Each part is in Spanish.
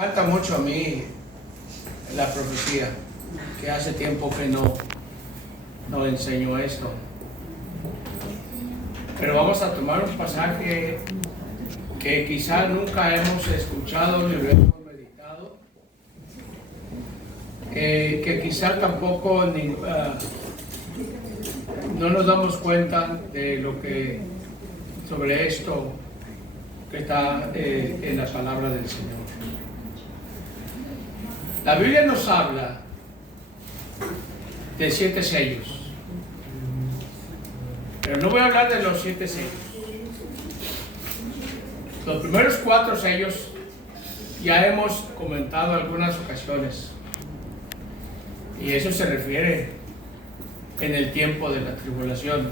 Falta mucho a mí la profecía, que hace tiempo que no enseño esto. Pero vamos a tomar un pasaje que quizá nunca hemos escuchado ni lo hemos meditado, que quizá tampoco no nos damos cuenta de lo que sobre esto que está en la palabra del Señor. La Biblia nos habla de 7 sellos, pero no voy a hablar de los 7 sellos. Los primeros 4 sellos ya hemos comentado en algunas ocasiones, y eso se refiere en el tiempo de la tribulación.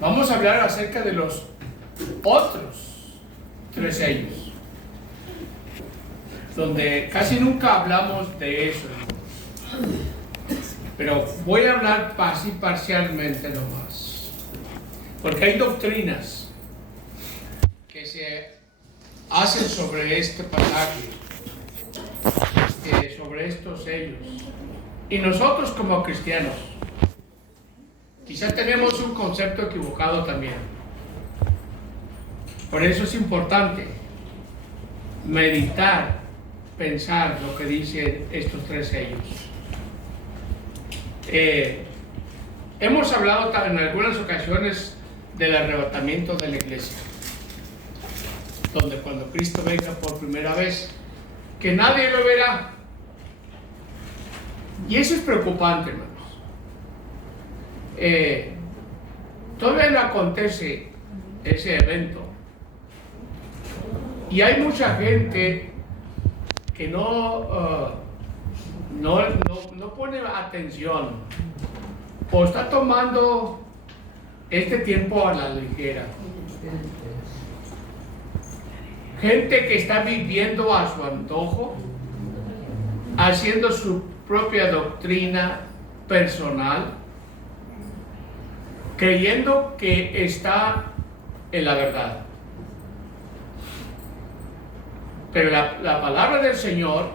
Vamos a hablar acerca de los otros 3 sellos, donde casi nunca hablamos de eso, pero voy a hablar así parcialmente nomás, porque hay doctrinas que se hacen sobre este pasaje, sobre estos sellos, y nosotros como cristianos quizás tenemos un concepto equivocado también. Por eso es importante meditar, pensar lo que dicen estos 3 sellos. Hemos hablado en algunas ocasiones del arrebatamiento de la iglesia, donde cuando Cristo venga por primera vez, que nadie lo verá. Y eso es preocupante, hermanos. Todavía no acontece ese evento, y hay mucha gente que no pone atención o está tomando este tiempo a la ligera. Gente que está viviendo a su antojo, haciendo su propia doctrina personal, creyendo que está en la verdad. Pero la palabra del Señor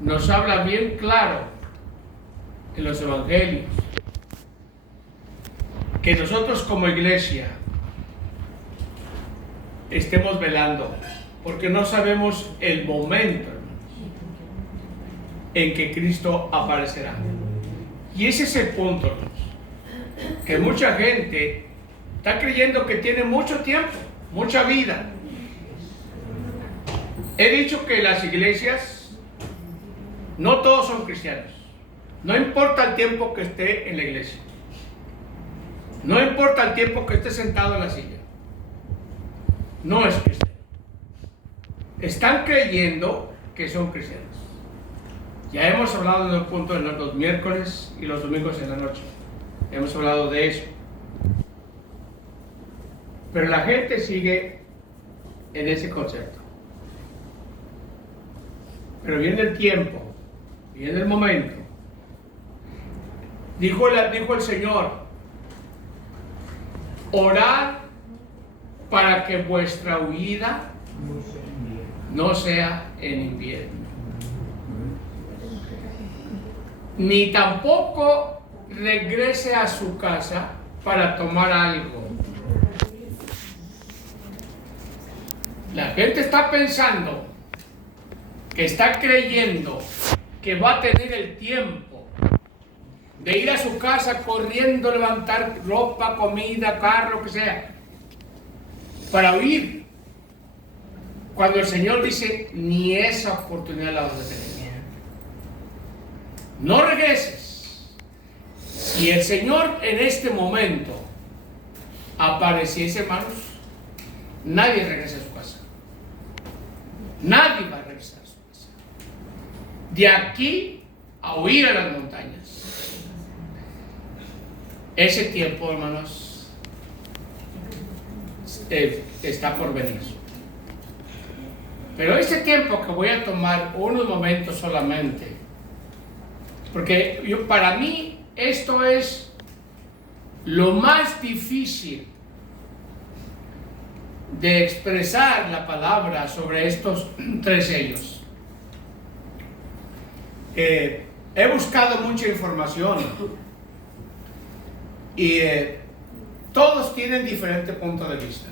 nos habla bien claro en los evangelios, que nosotros como iglesia estemos velando, porque no sabemos el momento en que Cristo aparecerá. Y ese es el punto, que mucha gente está creyendo que tiene mucho tiempo, mucha vida. He dicho que las iglesias, no todos son cristianos. No importa el tiempo que esté en la iglesia. No importa el tiempo que esté sentado en la silla. No es cristiano. Están creyendo que son cristianos. Ya hemos hablado en el punto de los miércoles y los domingos en la noche. Hemos hablado de eso. Pero la gente sigue en ese concepto. Pero viene el tiempo, viene el momento. Dijo el Señor: orad para que vuestra huida no sea en invierno, ni tampoco regrese a su casa para tomar algo. La gente está pensando, que está creyendo que va a tener el tiempo de ir a su casa corriendo, levantar ropa, comida, carro, lo que sea, para huir, cuando el Señor dice: ni esa oportunidad la vas a tener. No regreses. Si el Señor en este momento apareciese, hermanos, nadie regresa a su casa. Nadie va a regresar. De aquí a huir a las montañas. Ese tiempo, hermanos, está por venir. Pero ese tiempo que voy a tomar unos momentos solamente, porque para mí esto es lo más difícil de expresar la palabra sobre estos 3 sellos. He buscado mucha información y todos tienen diferente punto de vista.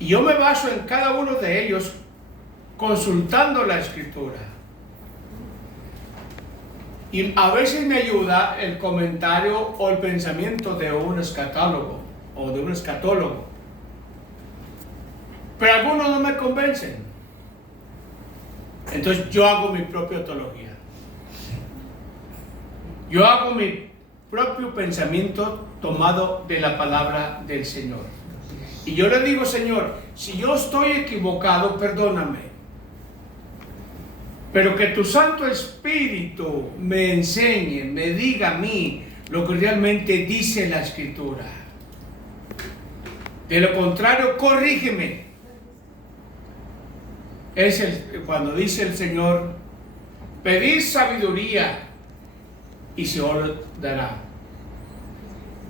Y yo me baso en cada uno de ellos consultando la Escritura. Y a veces me ayuda el comentario o el pensamiento de un escatólogo o de un escatólogo. Pero algunos no me convencen. Entonces yo hago mi propia teología. Yo hago mi propio pensamiento tomado de la palabra del Señor. Y yo le digo, Señor, si yo estoy equivocado, perdóname. Pero que tu Santo Espíritu me enseñe, me diga a mí lo que realmente dice la Escritura. De lo contrario, corrígeme. Cuando dice el Señor, pedid sabiduría y se os dará.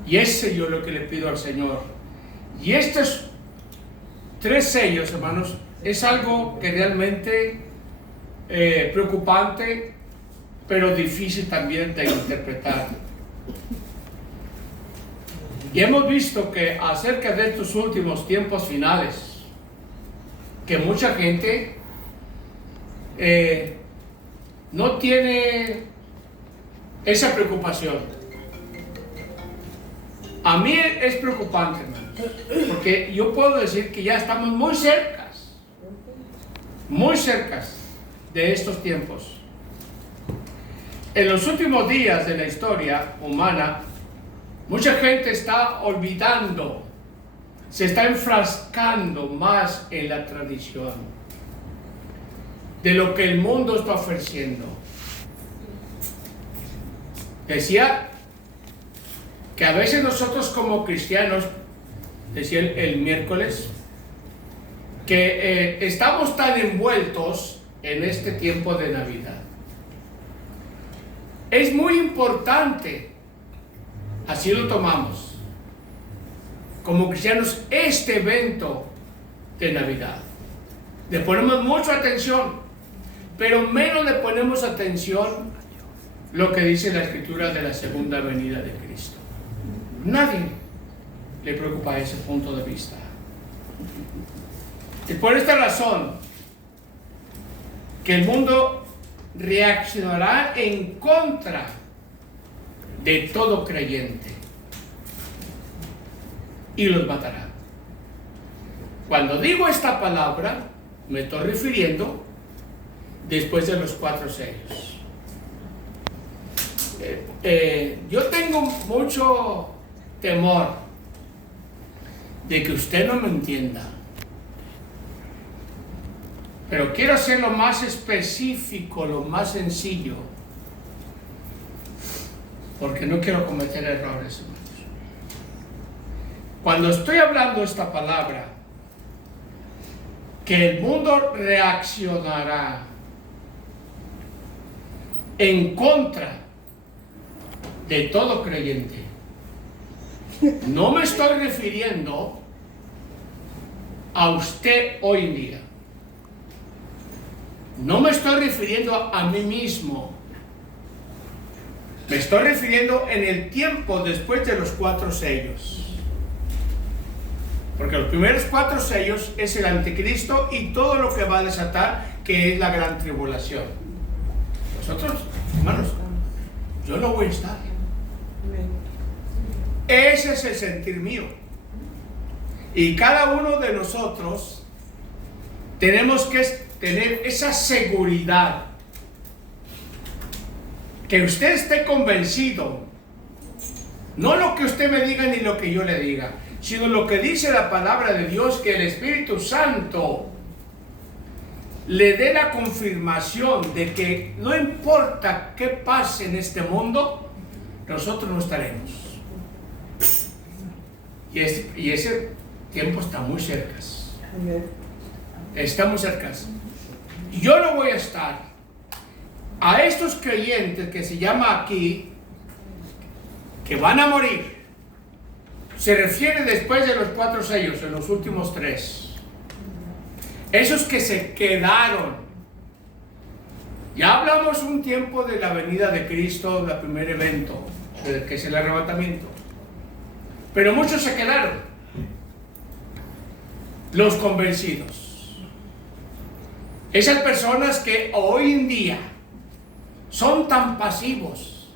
Y ese yo lo que le pido al Señor. Y estos 3 sellos, hermanos, es algo que realmente preocupante, pero difícil también de interpretar. Y hemos visto que acerca de estos últimos tiempos finales, que mucha gente no tiene esa preocupación. A mí es preocupante, hermanos, porque yo puedo decir que ya estamos muy cerca de estos tiempos. En los últimos días de la historia humana, mucha gente está olvidando, se está enfrascando más en la tradición de lo que el mundo está ofreciendo. Decía que a veces nosotros como cristianos, decía el miércoles, que estamos tan envueltos en este tiempo de Navidad. Es muy importante, así lo tomamos, como cristianos, este evento de Navidad. Le ponemos mucha atención, pero menos le ponemos atención lo que dice la Escritura de la segunda venida de Cristo. Nadie le preocupa ese punto de vista. Y por esta razón, que el mundo reaccionará en contra de todo creyente y los matará. Cuando digo esta palabra, me estoy refiriendo después de los 4 sellos. Yo tengo mucho temor de que usted no me entienda, pero quiero ser lo más específico, lo más sencillo, porque no quiero cometer errores. Cuando estoy hablando esta palabra, que el mundo reaccionará en contra de todo creyente, no me estoy refiriendo a usted hoy en día. No me estoy refiriendo a mí mismo. Me estoy refiriendo en el tiempo después de los 4 sellos. Porque los primeros 4 sellos es el anticristo y todo lo que va a desatar, que es la gran tribulación. Vosotros, hermanos, yo no voy a estar. Ese es el sentir mío. Y cada uno de nosotros tenemos que tener esa seguridad. Que usted esté convencido. No lo que usted me diga ni lo que yo le diga, sino lo que dice la palabra de Dios, que el Espíritu Santo le dé la confirmación de que no importa qué pase en este mundo, nosotros no estaremos. Y ese tiempo está muy cerca. Está muy cerca. Y yo no voy a estar. A estos creyentes que se llama aquí, que van a morir, se refiere después de los 4 sellos, en los últimos 3. Esos que se quedaron. Ya hablamos un tiempo de la venida de Cristo, el primer evento, que es el arrebatamiento. Pero muchos se quedaron. Los convencidos. Esas personas que hoy en día son tan pasivos,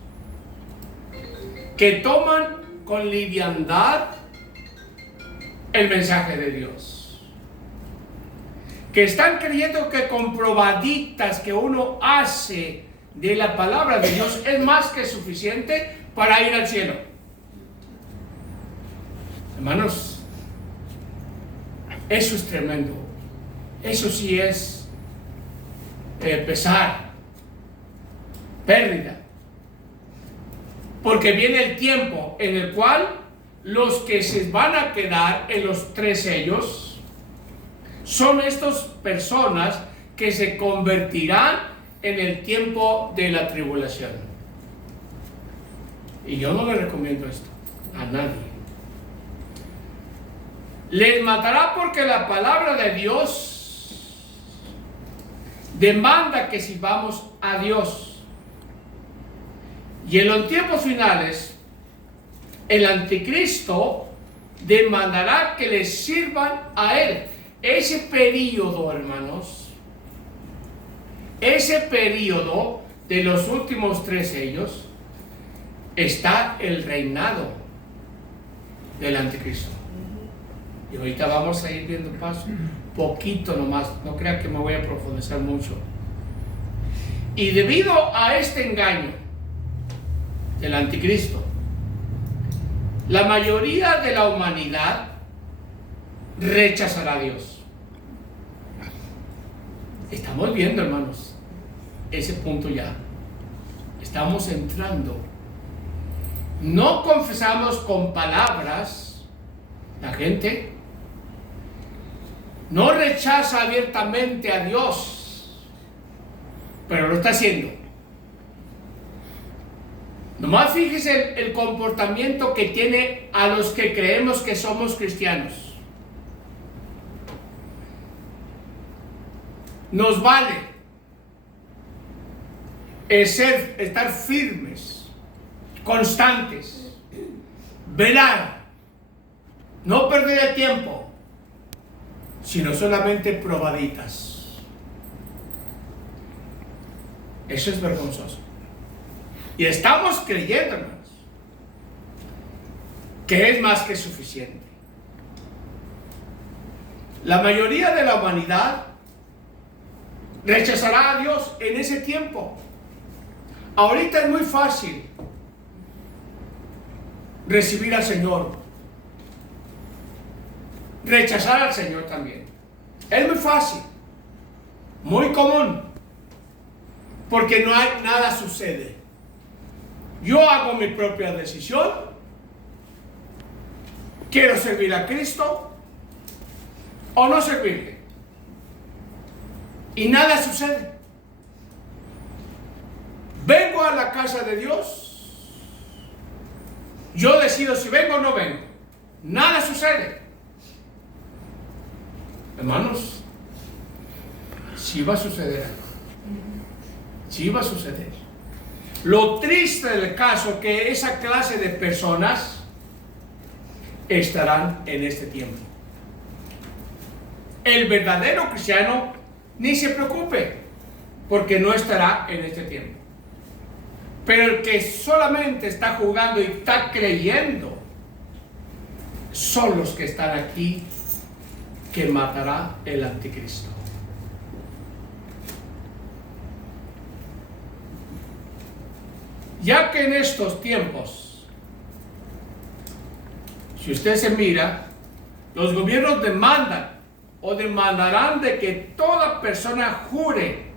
que toman con liviandad el mensaje de Dios, que están creyendo que con probaditas que uno hace de la palabra de Dios es más que suficiente para ir al cielo. Hermanos, eso es tremendo. Eso sí es pesar, pérdida. Porque viene el tiempo en el cual los que se van a quedar en los 3 sellos son estas personas que se convertirán en el tiempo de la tribulación. Y yo no le recomiendo esto a nadie. Les matará porque la palabra de Dios demanda que sirvamos a Dios. Y en los tiempos finales, el anticristo demandará que les sirvan a él. Ese periodo, hermanos, ese periodo de los últimos 3 sellos, está el reinado del anticristo. Y ahorita vamos a ir viendo paso, poquito nomás, no crean que me voy a profundizar mucho. Y debido a este engaño del anticristo, la mayoría de la humanidad rechazará a Dios. Estamos viendo, hermanos, ese punto ya. Estamos entrando. No confesamos con palabras. La gente no rechaza abiertamente a Dios, pero lo está haciendo. Nomás fíjese el comportamiento que tiene a los que creemos que somos cristianos. Nos vale estar firmes, constantes, velar, no perder el tiempo, sino solamente probaditas. Eso es vergonzoso. Y estamos creyéndonos que es más que suficiente. La mayoría de la humanidad rechazará a Dios en ese tiempo. Ahorita es muy fácil recibir al Señor, rechazar al Señor también. Es muy fácil, muy común, porque no hay nada sucede. Yo hago mi propia decisión. Quiero servir a Cristo o no servirle. Y nada sucede. Vengo a la casa de Dios. Yo decido si vengo o no vengo. Nada sucede. Hermanos, sí va a suceder. Sí va a suceder. Lo triste del caso es que esa clase de personas estarán en este tiempo. El verdadero cristiano ni se preocupe, porque no estará en este tiempo. Pero el que solamente está jugando y está creyendo, son los que están aquí, que matará el anticristo. Ya que en estos tiempos, si usted se mira, los gobiernos demandan o demandarán de que toda persona jure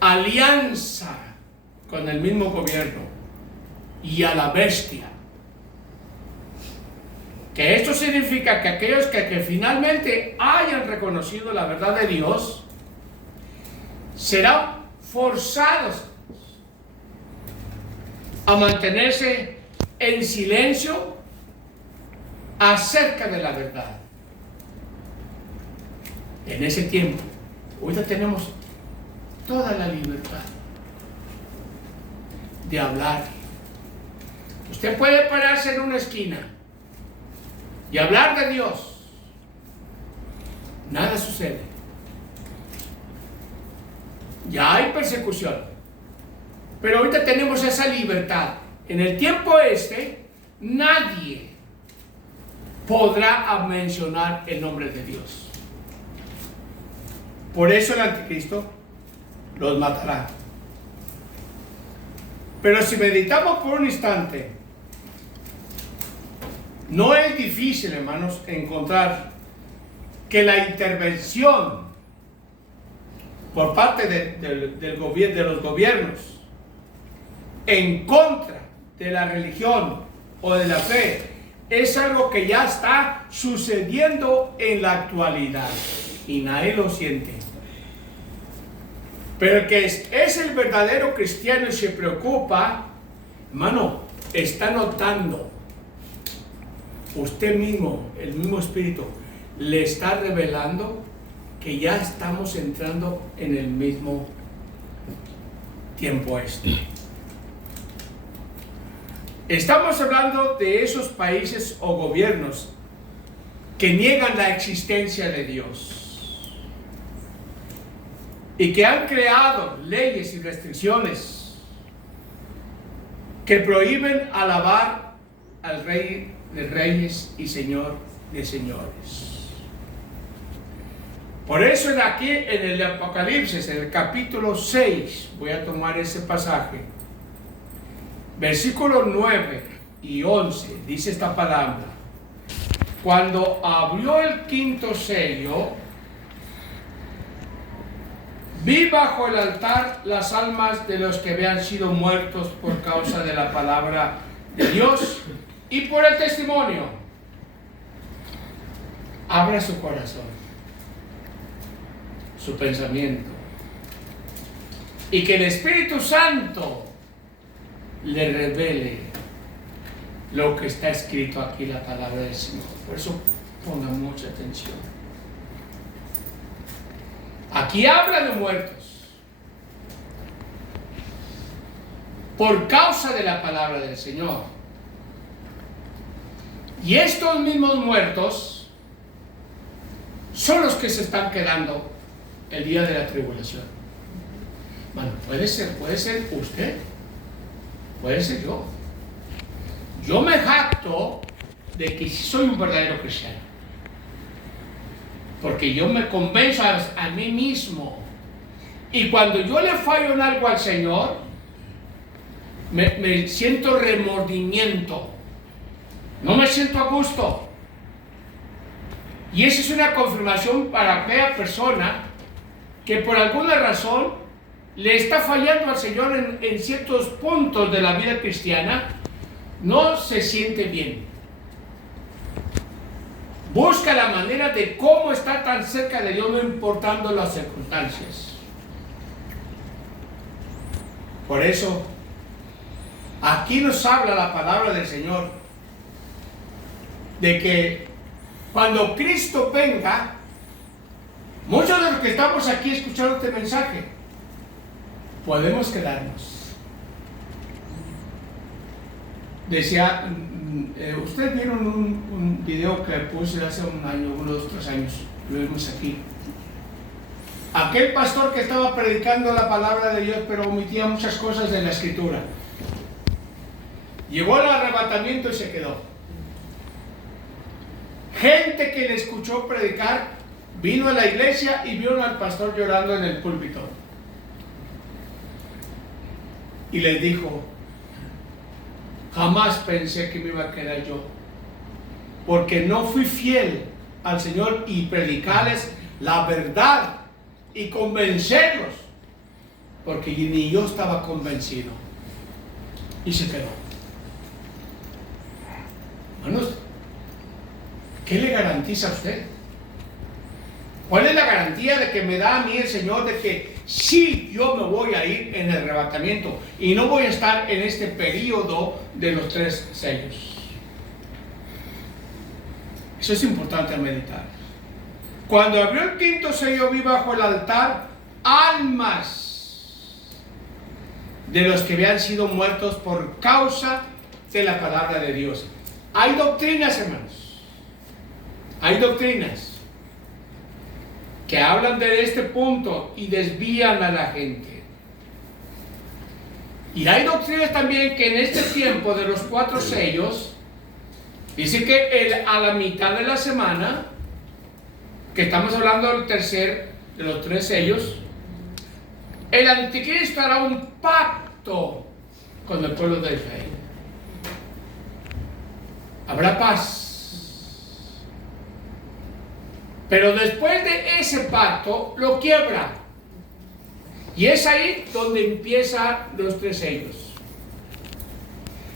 alianza con el mismo gobierno y a la bestia. Que esto significa que aquellos que finalmente hayan reconocido la verdad de Dios serán forzados a mantenerse en silencio acerca de la verdad. En ese tiempo, ahorita tenemos toda la libertad de hablar. Usted puede pararse en una esquina y hablar de Dios. Nada sucede. Ya hay persecución, pero ahorita tenemos esa libertad. En el tiempo nadie podrá mencionar el nombre de Dios. Por eso el anticristo los matará. Pero si meditamos por un instante, no es difícil, hermanos, encontrar que la intervención por parte de los gobiernos en contra de la religión o de la fe es algo que ya está sucediendo en la actualidad y nadie lo siente. Pero el que es el verdadero cristiano y se preocupa, hermano, está notando. Usted mismo, el mismo Espíritu, le está revelando que ya estamos entrando en el mismo tiempo Estamos hablando de esos países o gobiernos que niegan la existencia de Dios y que han creado leyes y restricciones que prohíben alabar al Rey de Reyes y Señor de Señores. Por eso aquí en el Apocalipsis, en el capítulo 6, voy a tomar ese pasaje, versículos 9 y 11, dice esta palabra: cuando abrió el quinto sello, vi bajo el altar las almas de los que habían sido muertos por causa de la palabra de Dios y por el testimonio. Abra su corazón, su pensamiento, y que el Espíritu Santo le revele lo que está escrito aquí, la palabra del Señor. Por eso ponga mucha atención. Aquí habla de muertos por causa de la palabra del Señor. Y estos mismos muertos son los que se están quedando el día de la tribulación. Bueno, puede ser usted, puede ser yo. Yo me jacto de que soy un verdadero cristiano, porque yo me convenzo a mí mismo, y cuando yo le fallo en algo al Señor, me siento remordimiento, no me siento a gusto. Y esa es una confirmación para aquella persona que por alguna razón le está fallando al Señor en ciertos puntos de la vida cristiana. No se siente bien. Busca la manera de cómo estar tan cerca de Dios, no importando las circunstancias. Por eso, aquí nos habla la palabra del Señor de que cuando Cristo venga, muchos de los que estamos aquí escuchando este mensaje, podemos quedarnos. Decía, ustedes vieron un video que puse hace un año, 1, 2, 3 años, lo vimos aquí. Aquel pastor que estaba predicando la palabra de Dios, pero omitía muchas cosas de la Escritura. Llegó el arrebatamiento y se quedó. Gente que le escuchó predicar vino a la iglesia y vieron al pastor llorando en el púlpito. Y les dijo: jamás pensé que me iba a quedar yo, porque no fui fiel al Señor y predicarles la verdad y convencerlos, porque ni yo estaba convencido. Y se quedó. Hermanos, ¿qué le garantiza a usted? ¿Cuál es la garantía de que me da a mí el Señor de que Sí, yo me voy a ir en el arrebatamiento y no voy a estar en este periodo de los 3 sellos. Eso es importante a meditar. Cuando abrió el 5º sello, vi bajo el altar almas de los que habían sido muertos por causa de la palabra de Dios. Hay doctrinas, hermanos. Hay doctrinas que hablan de este punto y desvían a la gente. Y hay doctrinas también que en este tiempo de los 4 sellos, dice que a la mitad de la semana, que estamos hablando del tercer de los 3 sellos, el anticristo hará un pacto con el pueblo de Israel. Habrá paz. Pero después de ese pacto, lo quiebra. Y es ahí donde empiezan los 3 sellos.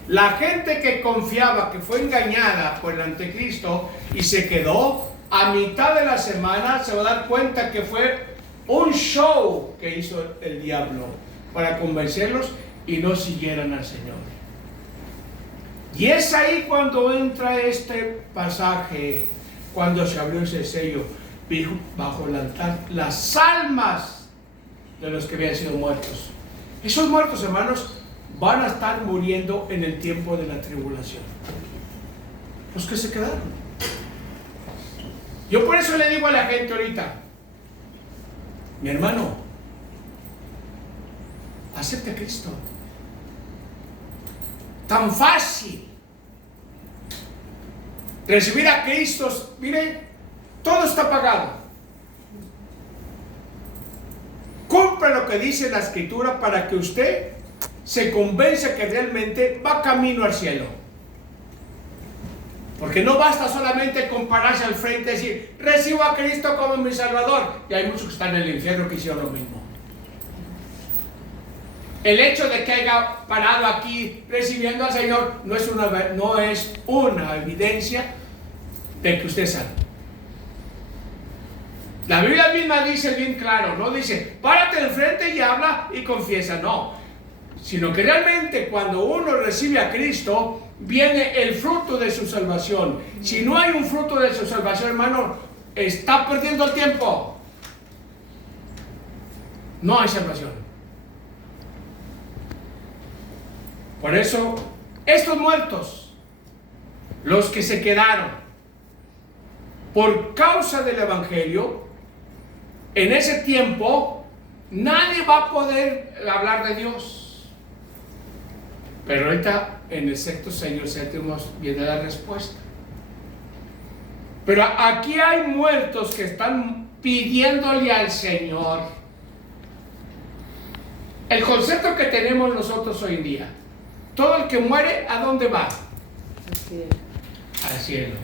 La gente que confiaba, que fue engañada por el anticristo y se quedó a mitad de la semana, se va a dar cuenta que fue un show que hizo el diablo para convencerlos y no siguieran al Señor. Y es ahí cuando entra este pasaje, cuando se abrió ese sello, vi bajo el altar las almas de los que habían sido muertos. Esos muertos, hermanos, van a estar muriendo en el tiempo de la tribulación. Los que se quedaron. Yo por eso le digo a la gente ahorita, mi hermano, acepte a Cristo. Tan fácil. Recibir a Cristo, mire, todo está pagado. Cumpla lo que dice la Escritura para que usted se convence que realmente va camino al cielo. Porque no basta solamente compararse al frente y decir, recibo a Cristo como mi Salvador. Y hay muchos que están en el infierno que hicieron lo mismo. El hecho de que haya parado aquí recibiendo al Señor no es una evidencia de que usted sabe. La Biblia misma dice bien claro, no dice, párate enfrente y habla y confiesa, no. Sino que realmente cuando uno recibe a Cristo, viene el fruto de su salvación. Si no hay un fruto de su salvación, hermano, está perdiendo el tiempo. No hay salvación. Por eso, estos muertos, los que se quedaron por causa del Evangelio, en ese tiempo, nadie va a poder hablar de Dios. Pero ahorita, en el 6º sello, 7º, viene la respuesta. Pero aquí hay muertos que están pidiéndole al Señor. El concepto que tenemos nosotros hoy en día, todo el que muere, ¿a dónde va? Al cielo.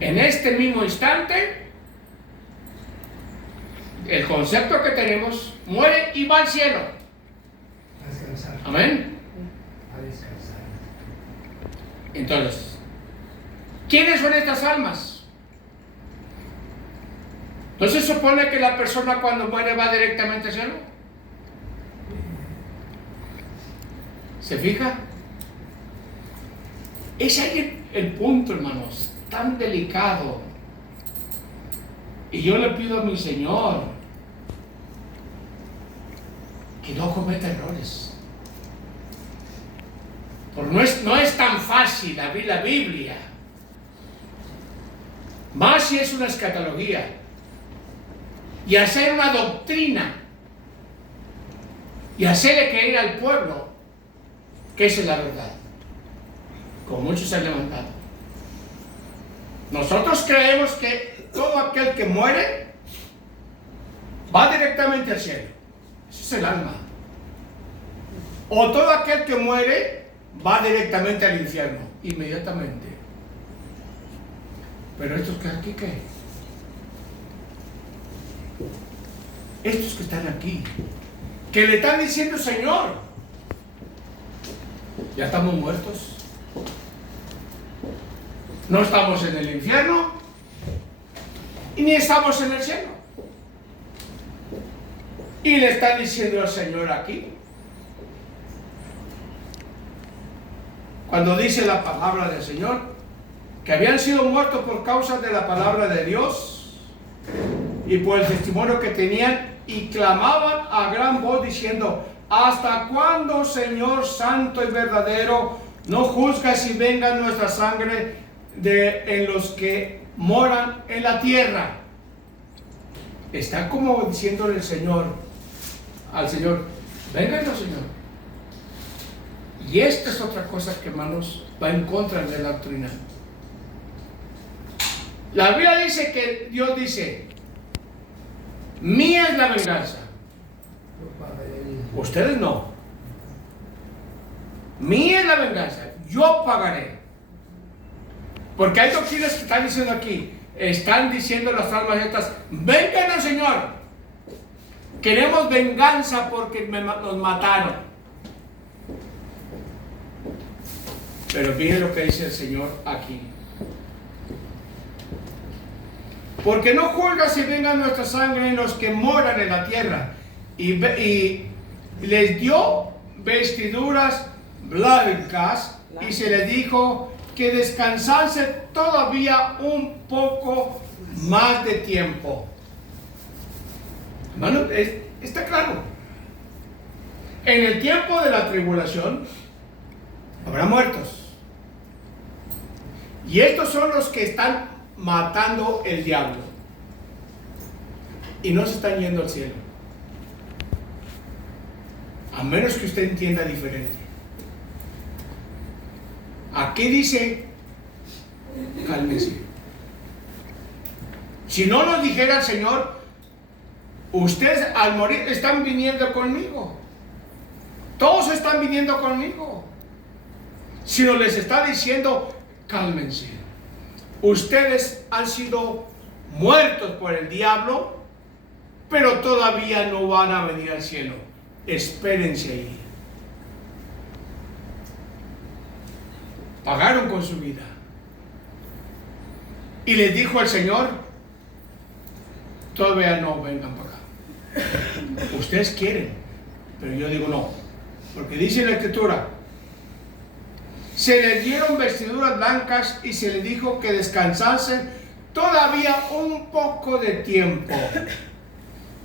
En este mismo instante, el concepto que tenemos, muere y va al cielo. A descansar. Amén. A descansar. Entonces, ¿quiénes son estas almas? ¿No se supone que la persona cuando muere va directamente al cielo? ¿Se fija? Es ahí el punto, hermanos, tan delicado. Y yo le pido a mi Señor que no cometa errores. Porque no es tan fácil abrir la Biblia. Más si es una escatología. Y hacer una doctrina. Y hacerle creer al pueblo que esa es la verdad. Como muchos se han levantado. Nosotros creemos que todo aquel que muere va directamente al cielo. Ese es el alma. O todo aquel que muere va directamente al infierno, inmediatamente. Pero estos que aquí, ¿qué? Estos que están aquí, que le están diciendo, Señor, ya estamos muertos. No estamos en el infierno y ni estamos en el cielo. Y le está diciendo el Señor aquí, cuando dice la palabra del Señor, que habían sido muertos por causa de la palabra de Dios y por el testimonio que tenían, y clamaban a gran voz diciendo: ¿hasta cuándo, Señor santo y verdadero, no juzgas y venga nuestra sangre en los que moran en la tierra? Está como diciéndole el Señor al Señor: vénganos, Señor. Y esta es otra cosa que, hermanos, va en contra de la doctrina. La Biblia dice que Dios dice: mía es la venganza. Ustedes no. Mía es la venganza, yo pagaré. Porque hay doctrinas que están diciendo aquí, están diciendo las almas estas: vénganos, Señor, queremos venganza porque nos mataron. Pero miren lo que dice el Señor aquí: porque no juzgas si venga nuestra sangre en los que moran en la tierra. Y les dio vestiduras blancas y se les dijo que descansase todavía un poco más de tiempo. Hermano, está claro. En el tiempo de la tribulación habrá muertos. Y estos son los que están matando el diablo y no se están yendo al cielo, a menos que usted entienda diferente. Aquí dice: cálmese. Si no nos dijera el Señor: ustedes al morir están viniendo conmigo, todos están viniendo conmigo, sino les está diciendo: cálmense. Ustedes han sido muertos por el diablo, pero todavía no van a venir al cielo. Espérense ahí. Pagaron con su vida. Y les dijo el Señor: todavía no vengan para acá. Ustedes quieren, pero yo digo no. Porque dice la Escritura: se les dieron vestiduras blancas y se les dijo que descansasen todavía un poco de tiempo,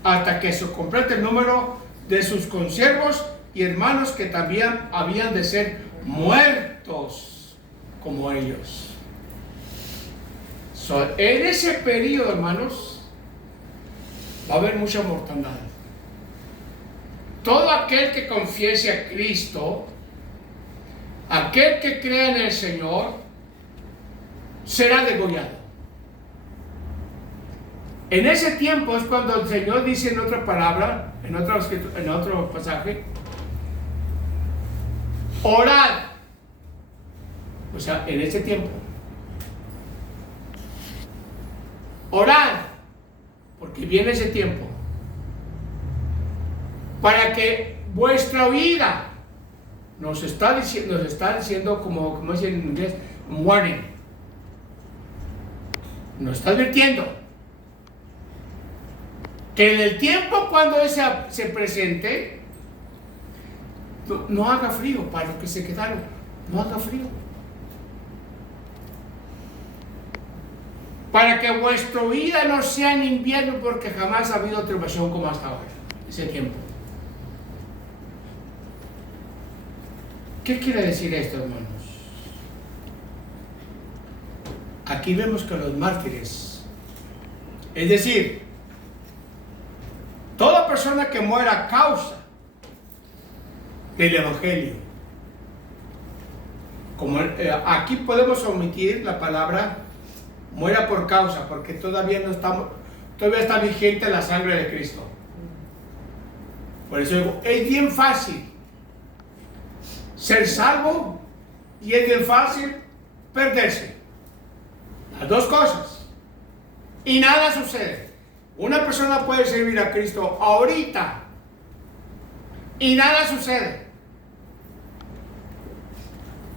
hasta que se complete el número de sus consiervos y hermanos, que también habían de ser muertos como ellos. En ese periodo, hermanos, va a haber mucha mortandad. Todo aquel que confiese a Cristo, aquel que crea en el Señor, será degollado. En ese tiempo es cuando el Señor dice en otra palabra, en otro pasaje: orad. O sea, en ese tiempo, orad, porque viene ese tiempo, para que vuestra vida, nos está diciendo como dice en inglés, warning, nos está advirtiendo que en el tiempo cuando se presente, no haga frío. Para los que se quedaron, no haga frío, para que vuestra vida no sea en invierno, porque jamás ha habido tribulación como hasta ahora, ese tiempo. ¿Qué quiere decir esto, hermanos? Aquí vemos que los mártires, es decir, toda persona que muera a causa del Evangelio, como aquí podemos omitir la palabra muera por causa, porque todavía está vigente la sangre de Cristo. Por eso digo, es bien fácil ser salvo y es bien fácil perderse. Las dos cosas. Y nada sucede. Una persona puede servir a Cristo ahorita y nada sucede.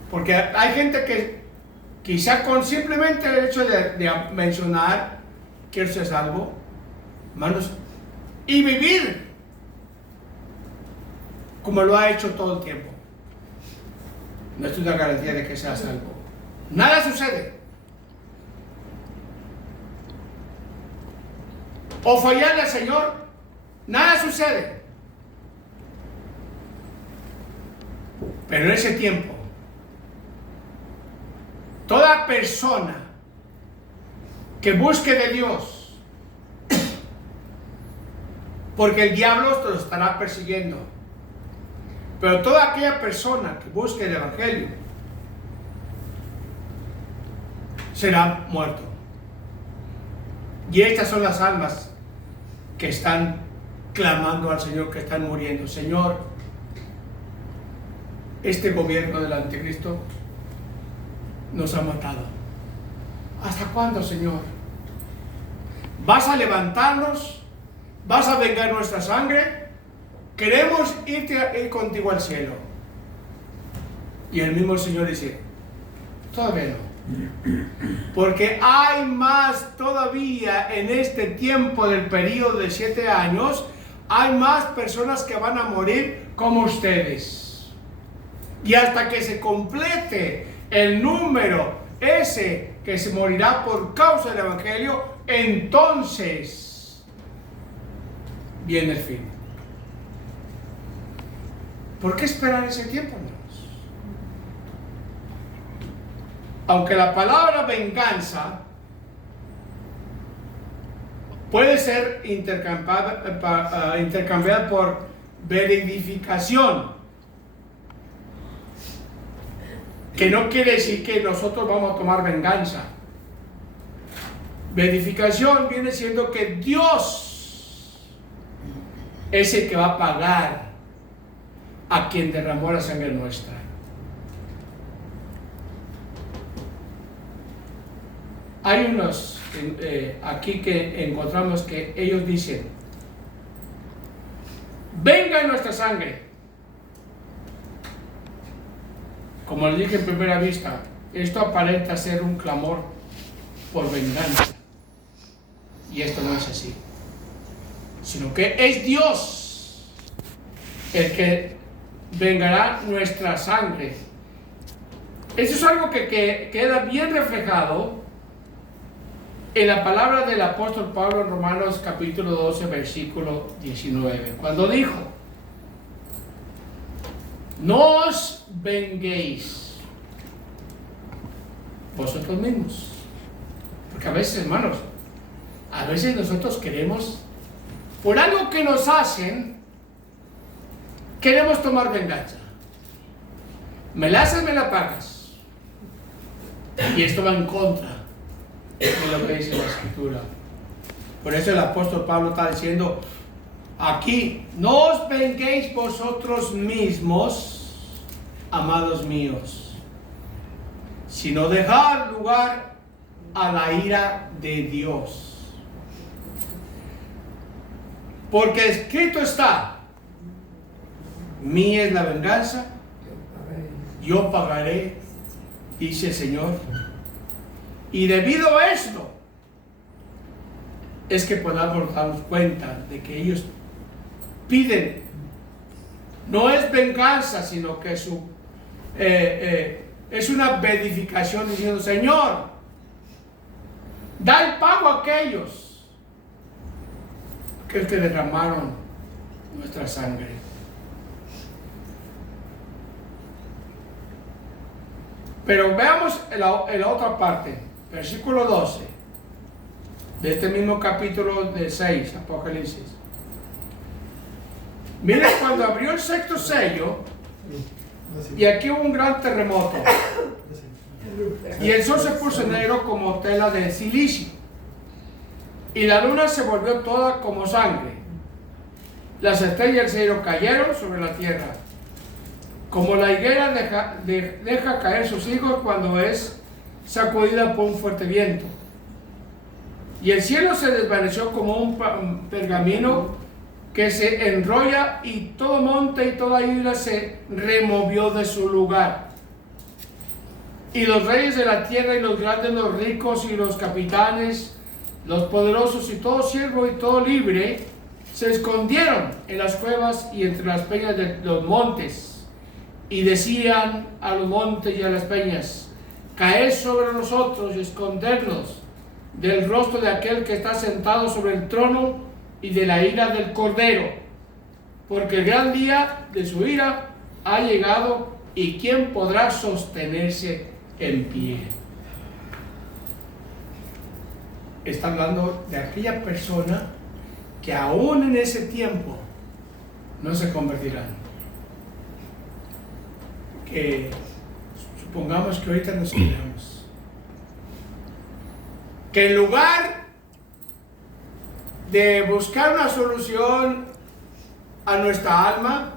Porque hay gente que quizá con simplemente el hecho de mencionar que él se salvo, hermanos, y vivir como lo ha hecho todo el tiempo. No es una garantía de que sea salvo. Nada sucede. O fallarle al Señor, nada sucede. Pero en ese tiempo, toda persona que busque de Dios, porque el diablo te lo estará persiguiendo, pero toda aquella persona que busque el Evangelio será muerto. Y estas son las almas que están clamando al Señor, que están muriendo. Señor, este gobierno del anticristo nos ha matado. ¿Hasta cuándo, Señor? ¿Vas a levantarnos? ¿Vas a vengar nuestra sangre? Queremos ir contigo al cielo. Y el mismo Señor dice, todavía no. Porque hay más todavía en este tiempo del periodo de 7 años, hay más personas que van a morir como ustedes. Y hasta que se complete el número ese que se morirá por causa del Evangelio, entonces viene el fin. ¿Por qué esperar ese tiempo, hermanos? Aunque la palabra venganza puede ser intercambiada por verificación, que no quiere decir que nosotros vamos a tomar venganza. Verificación viene siendo que Dios es el que va a pagar a quien derramó la sangre nuestra. Hay unos aquí que encontramos que ellos dicen, venga nuestra sangre. Como les dije en primera vista, esto aparenta ser un clamor por venganza. Y esto no es así. Sino que es Dios el que vengará nuestra sangre. Eso es algo que queda bien reflejado en la palabra del apóstol Pablo en Romanos capítulo 12, versículo 19. Cuando dijo, no os venguéis vosotros mismos. Porque a veces, hermanos, a veces nosotros queremos, por algo que nos hacen, queremos tomar venganza. Me la haces, me la pagas. Y esto va en contra de lo que dice la Escritura. Por eso el apóstol Pablo está diciendo aquí, no os venguéis vosotros mismos, amados míos, sino dejad lugar a la ira de Dios. Porque escrito está, mía es la venganza, yo pagaré, dice el Señor. Y debido a esto, es que podamos darnos cuenta de que ellos piden, no es venganza, sino que es una verificación diciendo, Señor, da el pago a aquellos que derramaron nuestra sangre. Pero veamos la otra parte, versículo 12 de este mismo capítulo de 6, Apocalipsis. Miren, cuando abrió el sexto sello, y aquí hubo un gran terremoto, y el sol se puso negro como tela de silicio, y la luna se volvió toda como sangre. Las estrellas del cielo cayeron sobre la tierra, como la higuera deja caer sus higos cuando es sacudida por un fuerte viento. Y el cielo se desvaneció como un pergamino que se enrolla, y todo monte y toda isla se removió de su lugar. Y los reyes de la tierra y los grandes, los ricos y los capitanes, los poderosos y todo siervo y todo libre, se escondieron en las cuevas y entre las peñas de los montes, y decían a los montes y a las peñas: caed sobre nosotros y escondernos del rostro de aquel que está sentado sobre el trono y de la ira del Cordero, porque el gran día de su ira ha llegado, y quién podrá sostenerse en pie. Está hablando de aquella persona que aún en ese tiempo no se convertirán. Que supongamos que ahorita nos quedamos, que en lugar de buscar una solución a nuestra alma,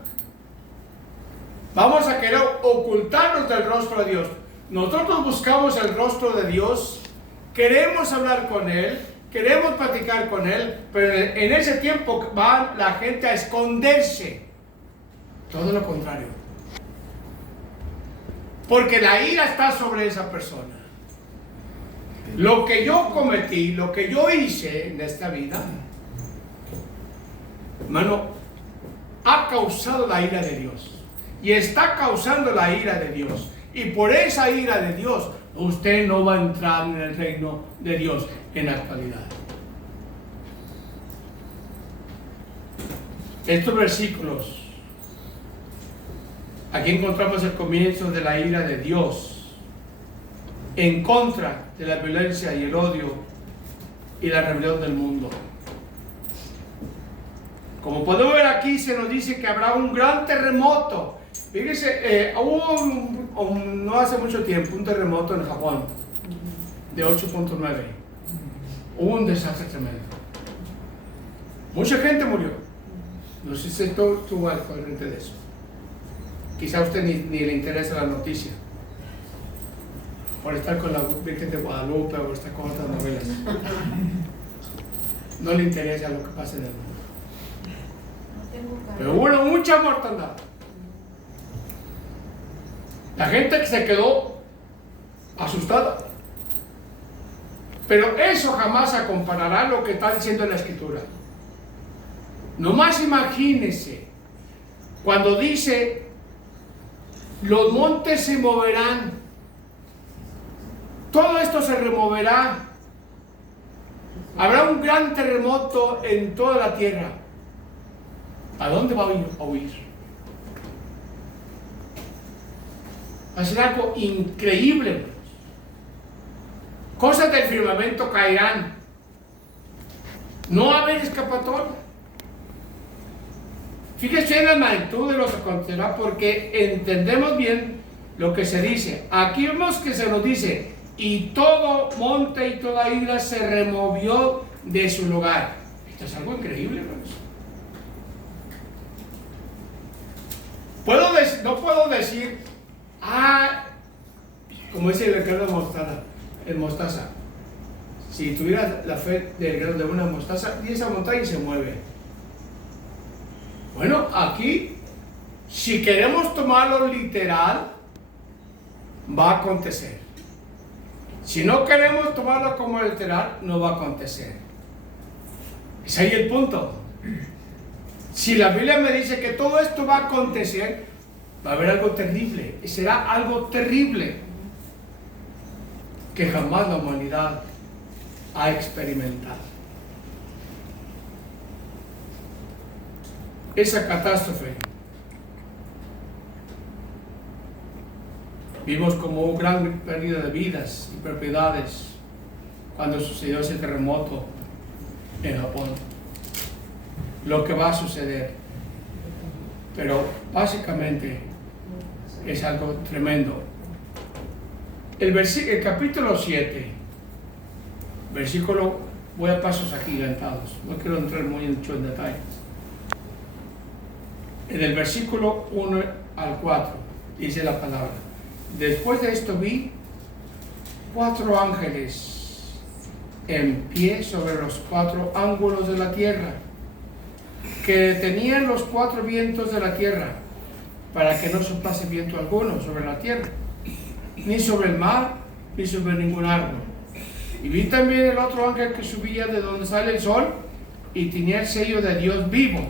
vamos a querer ocultarnos del rostro de Dios. Nosotros buscamos el rostro de Dios, queremos hablar con Él, queremos platicar con Él, pero en ese tiempo va la gente a esconderse. Todo lo contrario. Porque la ira está sobre esa persona. Lo que yo cometí, lo que yo hice en esta vida, hermano, ha causado la ira de Dios. Y está causando la ira de Dios. Y por esa ira de Dios, usted no va a entrar en el reino de Dios en la actualidad. Estos versículos, aquí encontramos el comienzo de la ira de Dios en contra de la violencia y el odio y la rebelión del mundo. Como podemos ver aquí, se nos dice que habrá un gran terremoto. Fíjese, hubo no hace mucho tiempo un terremoto en Japón de 8.9. Hubo un desastre tremendo. Mucha gente murió. No sé si estuvo al corriente de eso. Quizá a usted ni le interesa la noticia, por estar con la Virgen de Guadalupe o estar con otras novelas. No le interesa lo que pasa en el mundo. Pero hubo mucha mortandad. La gente que se quedó asustada. Pero eso jamás se comparará a lo que está diciendo la Escritura. Nomás imagínense cuando dice: los montes se moverán, todo esto se removerá, habrá un gran terremoto en toda la tierra. ¿A dónde va a huir? Va a ser algo increíble. Cosas del firmamento caerán. No va a haber escapatoria. Fíjese en la magnitud de lo que acontecerá, porque entendemos bien lo que se dice. Aquí vemos que se nos dice: y todo monte y toda isla se removió de su lugar. Esto es algo increíble, hermanos. No puedo decir, como dice el grano de mostaza, si tuviera la fe del grano de una mostaza, y esa montaña se mueve. Bueno, aquí, si queremos tomarlo literal, va a acontecer. Si no queremos tomarlo como literal, no va a acontecer. Es ahí el punto. Si la Biblia me dice que todo esto va a acontecer, va a haber algo terrible. Y será algo terrible que jamás la humanidad ha experimentado. Esa catástrofe vimos como una gran pérdida de vidas y propiedades cuando sucedió ese terremoto en Japón. Lo que va a suceder, pero básicamente es algo tremendo. El capítulo 7, versículo, voy a pasos agigantados, no quiero entrar mucho en detalles. En el versículo 1 al 4 dice la palabra: después de esto vi 4 ángeles en pie sobre los 4 ángulos de la tierra, que detenían los 4 vientos de la tierra, para que no soplase viento alguno sobre la tierra, ni sobre el mar, ni sobre ningún árbol. Y vi también el otro ángel que subía de donde sale el sol, y tenía el sello de Dios vivo,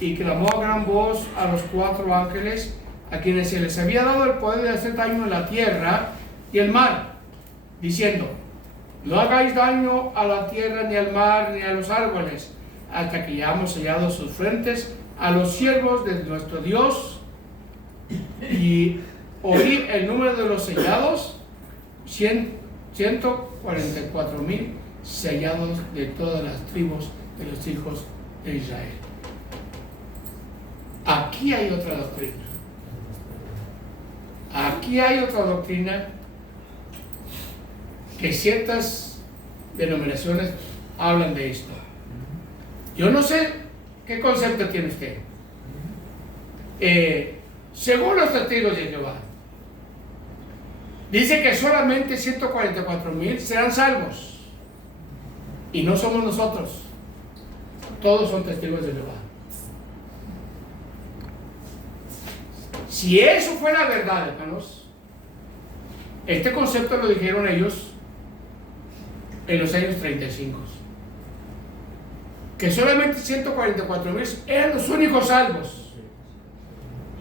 y clamó a gran voz a los 4 ángeles, a quienes se les había dado el poder de hacer daño en la tierra y el mar, diciendo: no hagáis daño a la tierra, ni al mar, ni a los árboles, hasta que hayamos sellado sus frentes a los siervos de nuestro Dios. Y oí el número de los sellados: 144,000 sellados de todas las tribus de los hijos de Israel. Aquí hay otra doctrina. Aquí hay otra doctrina que ciertas denominaciones hablan de esto. Yo no sé qué concepto tiene usted. Según los testigos de Jehová, dice que solamente 144,000 serán salvos. Y no somos nosotros. Todos son testigos de Jehová. Si eso fuera verdad, hermanos, este concepto lo dijeron ellos en los años 35. Que solamente 144,000 eran los únicos salvos.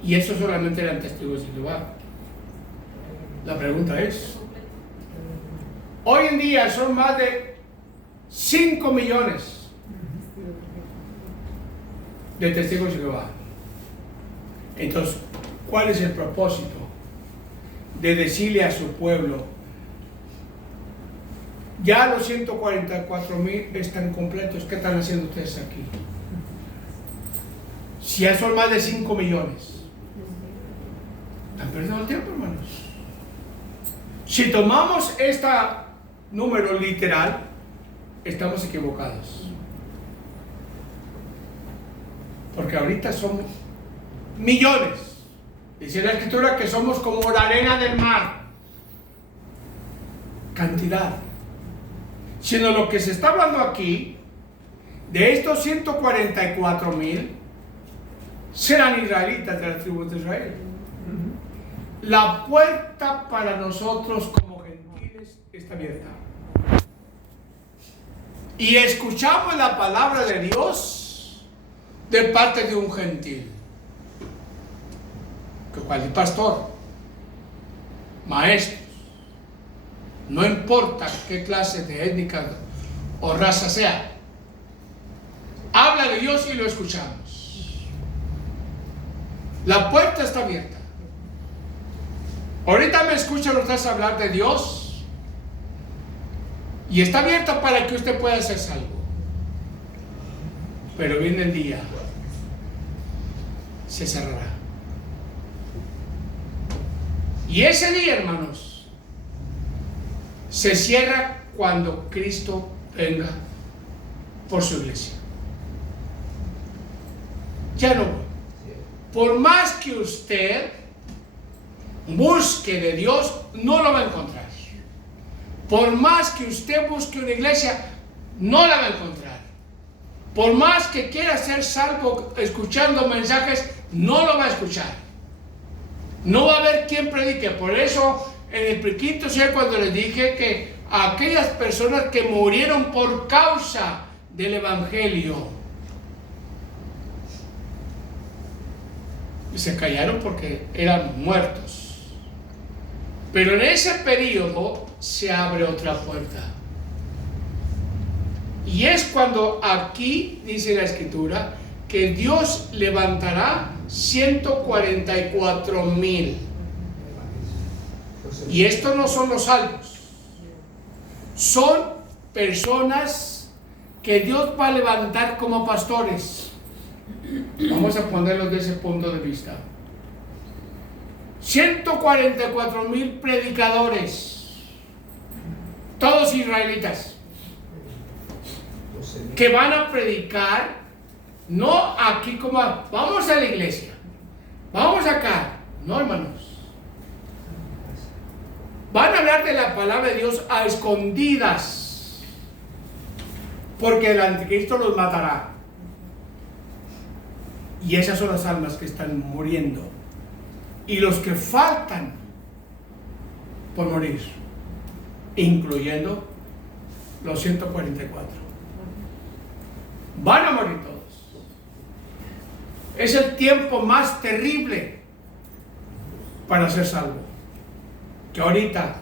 Y esos solamente eran testigos de Jehová. La pregunta es, hoy en día son más de 5 millones de testigos de Jehová. Entonces, ¿cuál es el propósito de decirle a su pueblo: ya los 144,000 están completos? ¿Qué están haciendo ustedes aquí? Si ya son más de 5 millones. Están perdiendo el tiempo, hermanos. Si tomamos este número literal, estamos equivocados. Porque ahorita somos millones. Dice la Escritura que somos como la arena del mar. Cantidad. Sino lo que se está hablando aquí, de estos 144,000, serán israelitas de las tribus de Israel. La puerta para nosotros como gentiles está abierta. Y escuchamos la palabra de Dios de parte de un gentil. ¿Cuál es? Pastor, maestros, no importa qué clase de étnica o raza sea, habla de Dios y lo escuchamos. La puerta está abierta. Ahorita me escuchan ustedes hablar de Dios y está abierta para que usted pueda ser salvo. Pero viene el día, se cerrará. Y ese día, hermanos, se cierra cuando Cristo venga por su iglesia. Ya no. Por más que usted busque de Dios, no lo va a encontrar. Por más que usted busque una iglesia, no la va a encontrar. Por más que quiera ser salvo escuchando mensajes, no lo va a escuchar. No va a haber quien predique. Por eso en el quinto cielo, cuando les dije que a aquellas personas que murieron por causa del evangelio, y se callaron porque eran muertos. Pero en ese periodo se abre otra puerta. Y es cuando aquí dice la Escritura que Dios levantará 144,000. Y estos no son los salvos. Son personas que Dios va a levantar como pastores. Vamos a ponerlos de ese punto de vista. 144,000 predicadores, todos israelitas, que van a predicar, no aquí como vamos a la iglesia, vamos acá, no, hermanos. Van a hablar de la palabra de Dios a escondidas, porque el anticristo los matará. Y esas son las almas que están muriendo. Y los que faltan por morir, incluyendo los 144. Van a morir todos. Es el tiempo más terrible para ser salvo, que ahorita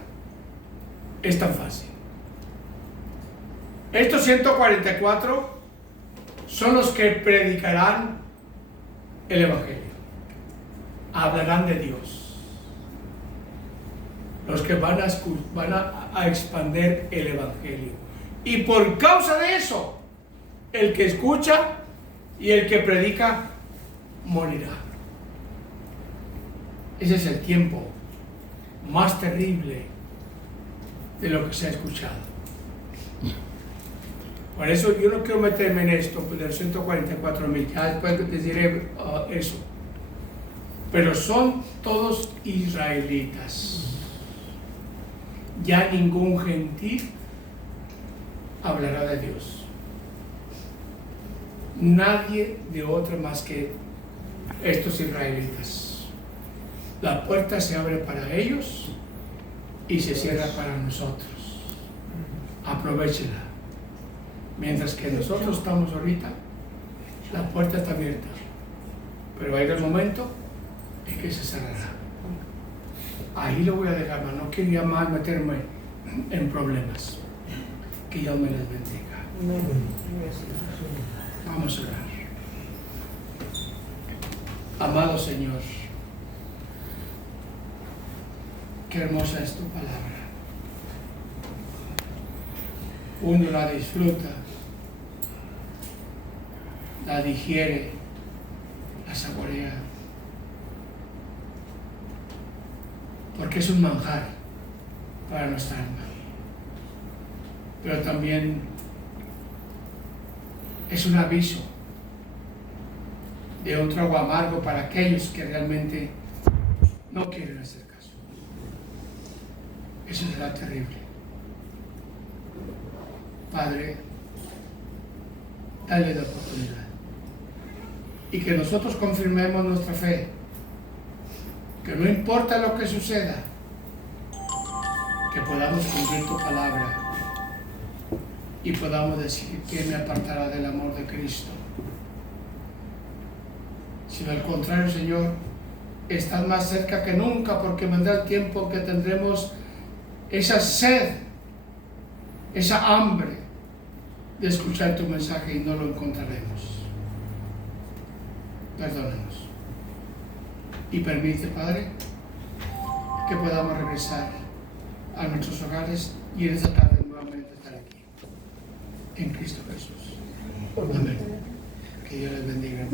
es tan fácil. Estos 144 son los que predicarán el Evangelio, hablarán de Dios, los que van a expandir el Evangelio. Y por causa de eso, el que escucha y el que predica morirá. Ese es el tiempo más terrible de lo que se ha escuchado. Por eso yo no quiero meterme en esto de los 144,000, ya después les diré eso. Pero son todos israelitas. Ya ningún gentil hablará de Dios. Nadie de otra más que estos israelitas. La puerta se abre para ellos y se cierra para nosotros. Aprovechenla. Mientras que nosotros estamos ahorita, la puerta está abierta. Pero va a ir el momento en que se cerrará. Ahí lo voy a dejar, no quería más meterme en problemas. Que Dios me les bendiga. Vamos a orar. Amado Señor, qué hermosa es tu palabra. Uno la disfruta, la digiere, la saborea, porque es un manjar para nuestra alma. Pero también es un aviso de un trago amargo para aquellos que realmente no quieren hacer caso. Eso será terrible. Padre, dale la oportunidad y que nosotros confirmemos nuestra fe, que no importa lo que suceda, que podamos cumplir tu palabra y podamos decir: ¿quién me apartará del amor de Cristo? Sino al contrario, Señor, estás más cerca que nunca, porque vendrá el tiempo que tendremos esa sed, esa hambre de escuchar tu mensaje y no lo encontraremos. Perdónanos y permite, Padre, que podamos regresar a nuestros hogares y en esta tarde nuevamente estar aquí en Cristo Jesús. Amén. Que Dios les bendiga.